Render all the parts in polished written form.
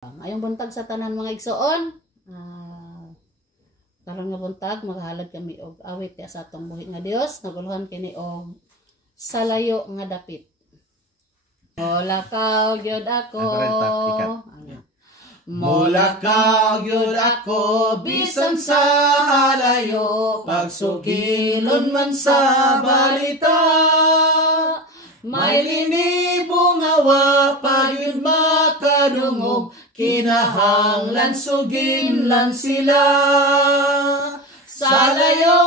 Ayong buntag sa tanan mga igsoon. Karon nga buntag maghahalad kami og awit sa atong buhi nga Dios. Naguluhan kini og salayo nga dapit. Molakaw gyud ako. Molakaw gyud ako bisan sa halayo, pagsugilon man sa balita. May linibong awa pagyud makadungog, kinahanglan sugimlan sila. Salayo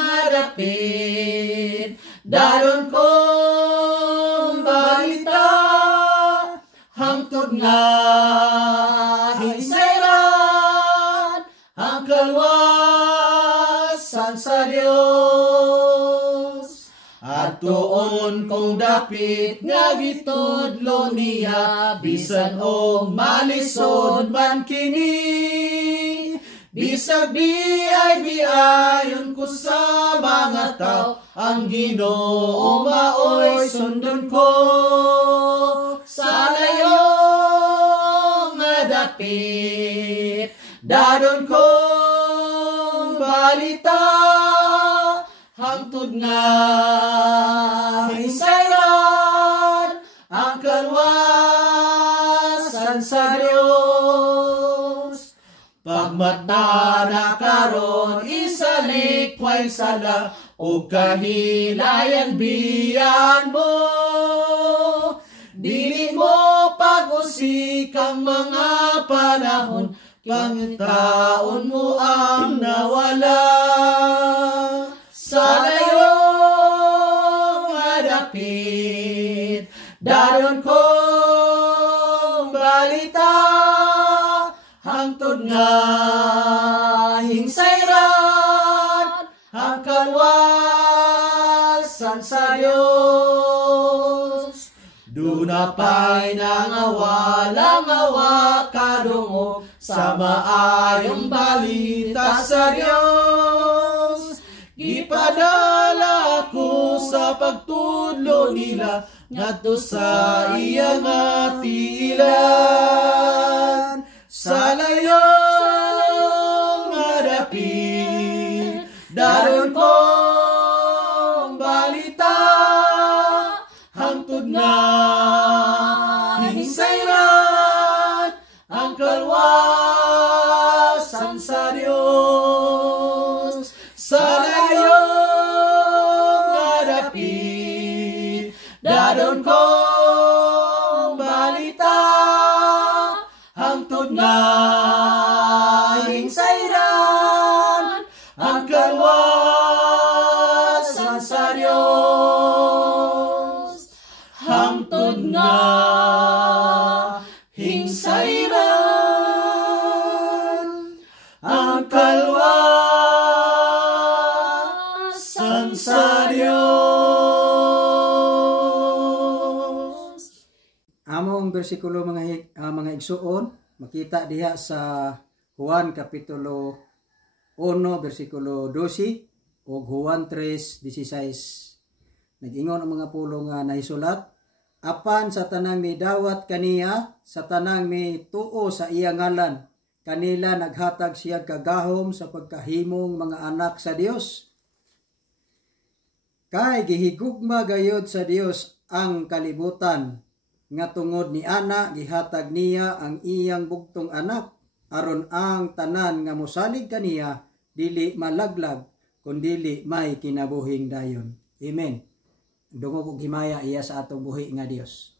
nga dapit, daron kong balita, hangtod nga hinsayran ang kalwasan sa Dios. At tuon kong dapit nga gitudlo niya, bisan og malisod man kini. Bisag biayon ko sa mga tao, ang Ginoo maoy sundon ko. Salayo nga dapit, daron kong balita, hangtod nga hinsayran ang kalwasan sa Dios. Pagmata na karon isalikway sala, o kahilayan biyan mo. Dili mo pag-usik ang mga panahon, pangitaon mo ang nawala. Salayo nga dapit, daron kong balita, hangtod nga hinsayran ang kalwasan sa Dios. Duna pa'y nangawalang awa kadungog sa maayong balita sa Dios. Gipadala ko sa pagtudlo nila ngadto sa iyang atilan. Salayo nga dapit, daron kong balita, hangtod nga hinsayran ang kalwasan sa Dios. Salayo nga dapit, daron kong balita, hangtod nga hinsayran ang kalwasan sa Dios. Hangtod nga hinsayran ang kalwasan sa Dios. Among bersikulo mga igsuon makita diha sa Juan kapitulo 1 bersikulo 12 ug Juan 3:16. Nag-ingon ang mga pulo nga nahisulat, apan sa tanang midawat kaniya, sa tanang mituo sa iya ngalan, kanila naghatag siya kagahom sa pagkahimong mga anak sa Dios. Kay gihigugma gayud sa Dios ang kalibutan, nga tungod ni ana gihatag niya ang iyang bugtong anak, aron ang tanan nga mosalig kaniya dili malaglag kundili may kinabuhing dayon. Amen. Dungog ug himaya iya sa atong buhi nga Dios.